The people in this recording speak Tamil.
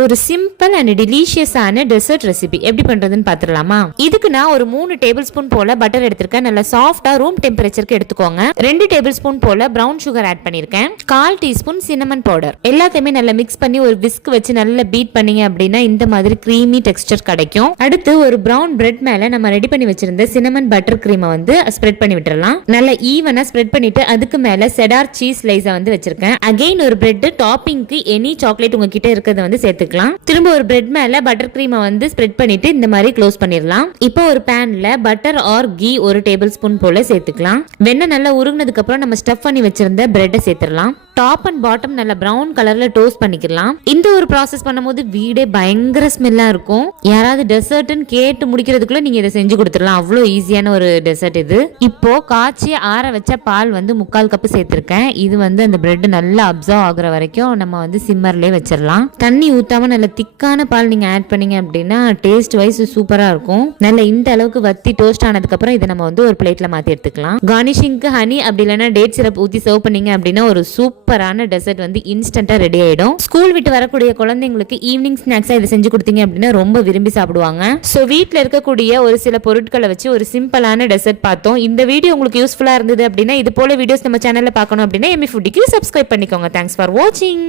ஒரு சிம்பிள் அண்ட் டெலிஷியஸான டெசர்ட் ரெசிபி எப்படி பண்றதுன்னு பாத்துடலாமா? இதுக்கு நான் ஒரு 3 டேபிள் ஸ்பூன் போல பட்டர் எடுத்திருக்கேன். நல்லா சாஃப்டா ரூம் டெம்பரேச்சருக்கு எடுத்துக்கோங்க. 2 டேபிள் ஸ்பூன் போல பிரவுன் சுகர் ஆட் பண்ணிருக்கேன். 1/4 டீஸ்பூன் சின்னமன் பவுடர். எல்லாத்தையுமே நல்லா மிக்ஸ் பண்ணி ஒரு விஸ்க் வச்சு நல்லா பீட் பண்ணீங்க அப்படின்னா இந்த மாதிரி கிரீமி டெக்ஸ்டர் கிடைக்கும். அடுத்து ஒரு பிரவுன் பிரெட் மேல நம்ம ரெடி பண்ணி வச்சிருந்த சின்னமன் பட்டர் கிரீமை வந்து ஸ்ப்ரெட் பண்ணி விட்டுறலாம். நல்லா ஈவனா ஸ்ப்ரெட் பண்ணிட்டு அதுக்கு மேல செடார் சீஸ் ஸ்லைஸ வந்து வச்சிருக்கேன். அகைன் ஒரு பிரெட் டாப்பிங்க்கு எனி சாக்லேட் உங்ககிட்ட இருக்கிறத வந்து சேர்த்துக்கலாம். திரும்ப ஒரு பிரெட் மேல பட்டர் கிரீமை வந்து ஸ்ப்ரெட் பண்ணிட்டு இந்த மாதிரி க்ளோஸ் பண்ணிடலாம். இப்போ ஒரு பேன்ல பட்டர் ஆர் கீ ஒரு டேபிள் ஸ்பூன் போல சேர்த்துக்கலாம். வெண்ணெய் நல்லா உருகுனதுக்கு அப்புறம் நம்ம ஸ்டஃப் பண்ணி வச்சிருந்த பிரெட்டை சேர்த்துடலாம். டாப் அண்ட் பாட்டம் நல்லா பிரவுன் கலர்ல டோஸ்ட் பண்ணிக்கலாம். இந்த ஒரு ப்ராசஸ் பண்ணும்போது வீடே பயங்கர ஸ்மெல்லா இருக்கும். யாராவது டெசர்ட்னு கேட்டு முடிக்கிறதுக்குள்ள நீங்க இதை செஞ்சு கொடுத்துடலாம். அவ்வளோ ஈஸியான ஒரு டெசர்ட் இது. இப்போ காய்ச்சி ஆற வச்ச பால் வந்து 1/4 கப் சேர்த்திருக்கேன். இது வந்து அந்த பிரெட் நல்லா அப்சர்வ் ஆகுற வரைக்கும் நம்ம வந்து சிம்மர்லயே வச்சிடலாம். தண்ணி ஊத்தாம நல்ல திக்கான பால் நீங்க ஆட் பண்ணீங்க அப்படின்னா டேஸ்ட் வைஸ் சூப்பரா இருக்கும். நல்ல இந்த அளவுக்கு வத்தி டோஸ்ட் ஆனதுக்கு அப்புறம் இதை நம்ம வந்து ஒரு பிளேட்ல மாத்தி எடுத்துக்கலாம். கார்னிஷிங்க்கு ஹனி அப்படி இல்லைன்னா டேட் சிரப் ஊத்தி சர்வ் பண்ணீங்க அப்படின்னா ஒரு சூப்பரான டெசர்ட் வந்து இன்ஸ்டன்டா ரெடி ஆயிடும். ஸ்கூல் விட்டு வரக்கூடிய குழந்தைங்களுக்கு ஈவினிங் ஸ்நாக்ஸா இதை செஞ்சு கொடுத்தீங்க அப்படின்னா ரொம்ப விரும்பி சாப்பிடுவாங்க. சோ வீட்ல இருக்கக்கூடிய ஒரு சில பொருட்களை வச்சு ஒரு சிம்பிளான டெசர்ட் பார்த்தோம். இந்த வீடியோ உங்களுக்கு யூஸ்ஃபுல்லா இருந்தது அப்படின்னா இது போல வீடியோஸ் நம்ம சேனல்ல பார்க்கணும் அப்படின்னா எம்மி ஃபுட்டிக்கு சப்ஸ்கிரைப் பண்ணிக்கோங்க. தேங்க்ஸ் ஃபார் வாட்சிங்.